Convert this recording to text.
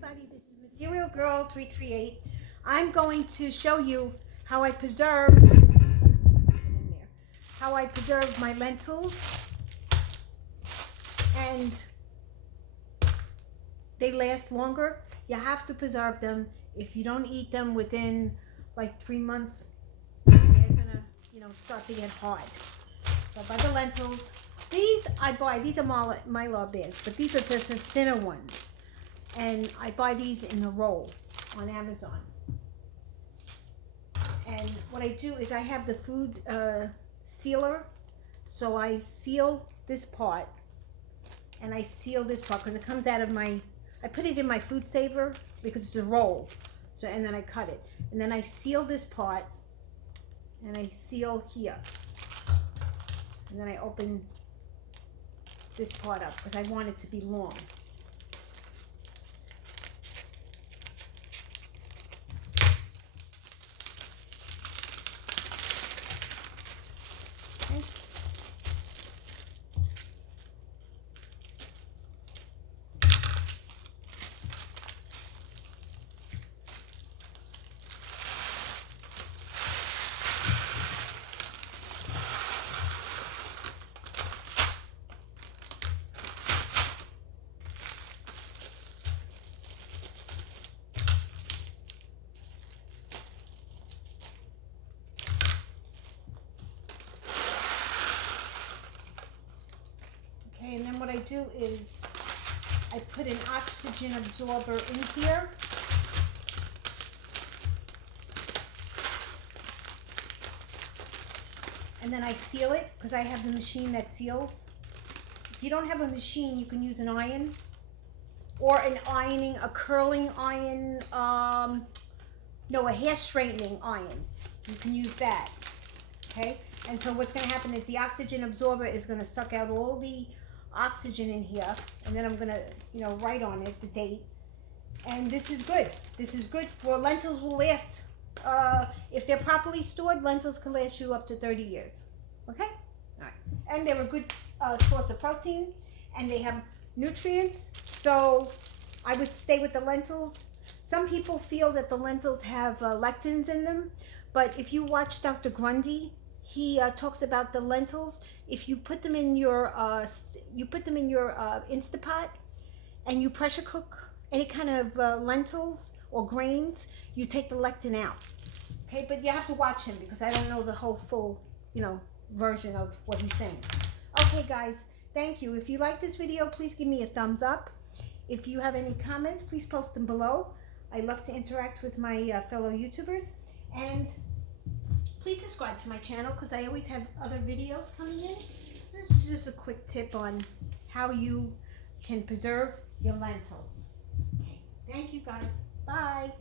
everybody, this is Material Girl 338. I'm going to show you how I preserve my lentils, and they last longer. You have to preserve them. If you don't eat them within like 3 months, they're gonna, start to get hard. So I buy the lentils. These are Mylar bags, but these are the thinner ones. And I buy these in a roll on Amazon. And what I do is I have the food sealer. So I seal this part, and I seal this part because it comes out of I put it in my food saver because it's a roll. So, and then I cut it. And then I seal this part, and I seal here. And then I open this part up because I want it to be long. Okay. And then what I do is I put an oxygen absorber in here. And then I seal it because I have the machine that seals. If you don't have a machine, you can use an iron or a curling iron, a hair straightening iron. You can use that, okay? And so what's gonna happen is the oxygen absorber is gonna suck out all the oxygen in here, and then I'm gonna write on it the date. And this is good. This is good for lentils. Will last if they're properly stored. Lentils can last you up to 30 years. Okay, all right. And they're a good source of protein, and they have nutrients, so I would stay with the lentils. Some people feel that the lentils have lectins in them, but if you watch Dr. Grundy, he talks about the lentils. If you put them in your Instapot and you pressure cook any kind of lentils or grains, you take the lectin out. Okay, but you have to watch him because I don't know the whole full, version of what he's saying. Okay, guys, thank you. If you like this video, please give me a thumbs up. If you have any comments, please post them below. I love to interact with my fellow YouTubers, and please subscribe to my channel because I always have other videos coming in. This is just a quick tip on how you can preserve your lentils. Okay, thank you guys. Bye.